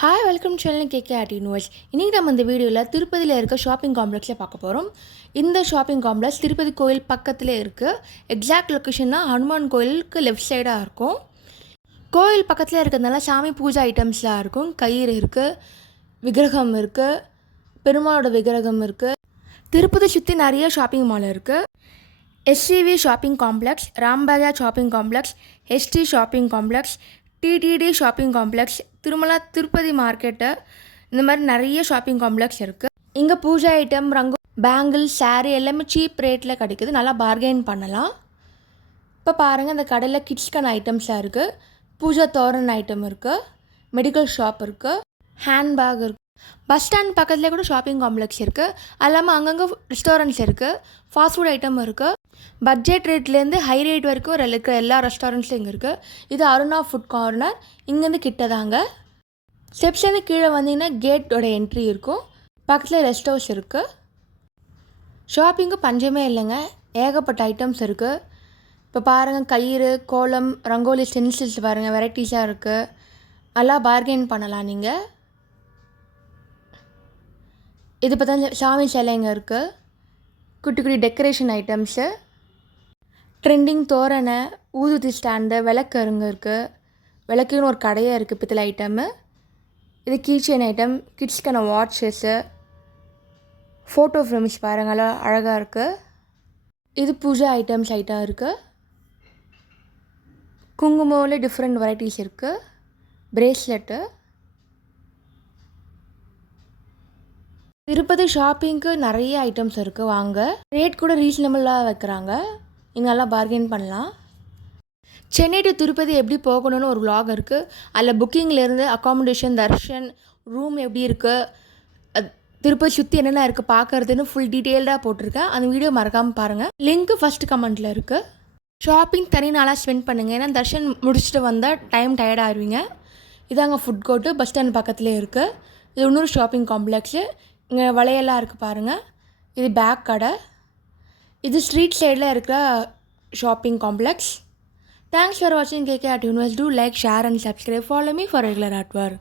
Hi welcome channel KK art universe. இன்றைக்கி நம்ம இந்த வீடியோவில் திருப்பதியில் இருக்க ஷாப்பிங் காம்ப்ளெக்ஸில் பார்க்க போகிறோம். இந்த ஷாப்பிங் காம்ப்ளெக்ஸ் திருப்பதி கோயில் பக்கத்தில் இருக்குது. எக்ஸாக்ட் லொக்கேஷன்னா ஹனுமான் கோயிலுக்கு லெஃப்ட் சைடாக இருக்கும். கோயில் பக்கத்தில் இருக்கிறதுனால சாமி பூஜை ஐட்டம்ஸ்லாம் இருக்கும். கயிறு இருக்குது, விக்கிரகம் இருக்குது, பெருமாளோட விக்கிரகம் இருக்குது. திருப்பதி சுற்றி நிறைய ஷாப்பிங் மால் இருக்குது. SCV shopping complex, Rambaraja shopping complex, ST shopping complex, TTD shopping complex, Tirumala Tirupati market, இந்த மாதிரி நிறைய ஷாப்பிங் காம்ப்ளெக்ஸ் இருக்குது. இங்கே பூஜை ஐட்டம், பேங்கிள், சாரீ எல்லாமே சீப் ரேட்டில் கிடைக்குது. நல்லா பார்கெயின் பண்ணலாம். இப்போ பாருங்கள், இந்த கடையில் கிட்ஸ்க்கான ஐட்டம்ஸாக இருக்குது. பூஜா தோரண ஐட்டம் இருக்குது, மெடிக்கல் ஷாப் இருக்குது, ஹேண்ட்பேக் இருக்குது. பஸ் ஸ்டாண்ட் பக்கத்துலேயே கூட ஷாப்பிங் காம்ப்ளெக்ஸ் இருக்குது. அது இல்லாமல் அங்கங்கே ரெஸ்டாரண்ட்ஸ் இருக்குது, ஃபாஸ்ட் ஃபுட் ஐட்டம் இருக்குது. பட்ஜெட் ரேட்லேருந்து ஹை ரேட் வரைக்கும் இருக்கிற எல்லா ரெஸ்டாரண்ட்ஸும் இங்கே இருக்குது. இது அருணா ஃபுட் கார்னர். இங்கேருந்து கிட்டதாங்க. ஸ்டெப்ஸ்லேருந்து கீழே வந்தீங்கன்னா கேட்டோட என்ட்ரி இருக்கும். பக்கத்தில் ரெஸ்ட் ஹவுஸ் இருக்குது. ஷாப்பிங்கு பஞ்சமே இல்லைங்க, ஏகப்பட்ட ஐட்டம்ஸ் இருக்குது. இப்போ பாருங்கள், கயிறு, கோலம், ரங்கோலி ஸ்டென்சில்ஸ் பாருங்கள், வெரைட்டிஸாக இருக்குது. நல்லா பார்கெயின் பண்ணலாம் நீங்கள். இது பார்த்தா சாமி சிலைங்க இருக்குது. குட்டி குட்டி டெக்கரேஷன் ஐட்டம்ஸு, ட்ரெண்டிங் தோரணை, ஊதுதி ஸ்டாண்டு, விளக்கருங்க இருக்குது. விளக்குன்னு ஒரு கடையாக இருக்குது, பித்தளை ஐட்டமு. இது கீச்செயின் ஐட்டம், கிட்ஸ்க்கான வாட்சஸ்ஸு, ஃபோட்டோ ஃப்ரேம்ஸ் பாருங்கள், அழகாக இருக்குது. இது பூஜா ஐட்டம் இருக்குது. குங்குமோவில் டிஃப்ரெண்ட் வெரைட்டிஸ் இருக்குது. பிரேஸ்லெட்டு. திருப்பதி ஷாப்பிங்க்கு நிறைய ஐட்டம்ஸ் இருக்குது. வாங்க, ரேட் கூட ரீசனபிளாக வைக்கிறாங்க. இங்கே நல்லா பார்கெயின் பண்ணலாம். சென்னை டு திருப்பதி எப்படி போகணும்னு ஒரு vlog இருக்குது. அதில் புக்கிங்லேருந்து அக்காமடேஷன், தர்ஷன், ரூம் எப்படி இருக்குது, திருப்பதி சுற்றி என்னென்ன இருக்குது பார்க்குறதுன்னு ஃபுல் டீட்டெயில்டாக போட்டிருக்கேன். அந்த வீடியோ மறக்காமல் பாருங்கள். லிங்க்கு ஃபஸ்ட்டு கமெண்ட்டில் இருக்குது. ஷாப்பிங் தனி நாளாக ஸ்பெண்ட் பண்ணுங்கள். ஏன்னா தர்ஷன் முடிச்சுட்டு வந்தால் டைம் டயர்டாகிடுவீங்க. இதாங்க ஃபுட் கோர்ட்டு, பஸ் ஸ்டாண்ட் பக்கத்துலேயே இருக்குது. இது இன்னொரு ஷாப்பிங் காம்ப்ளெக்ஸு. இங்கே வளையெல்லாம் இருக்குது பாருங்கள். இது பேக் கடை. இது ஸ்ட்ரீட் சைடில் இருக்கிற ஷாப்பிங் காம்ப்ளெக்ஸ். தேங்க்ஸ் ஃபார் வாட்சிங் KK art universe. Do like, share and subscribe. Follow me for regular art work.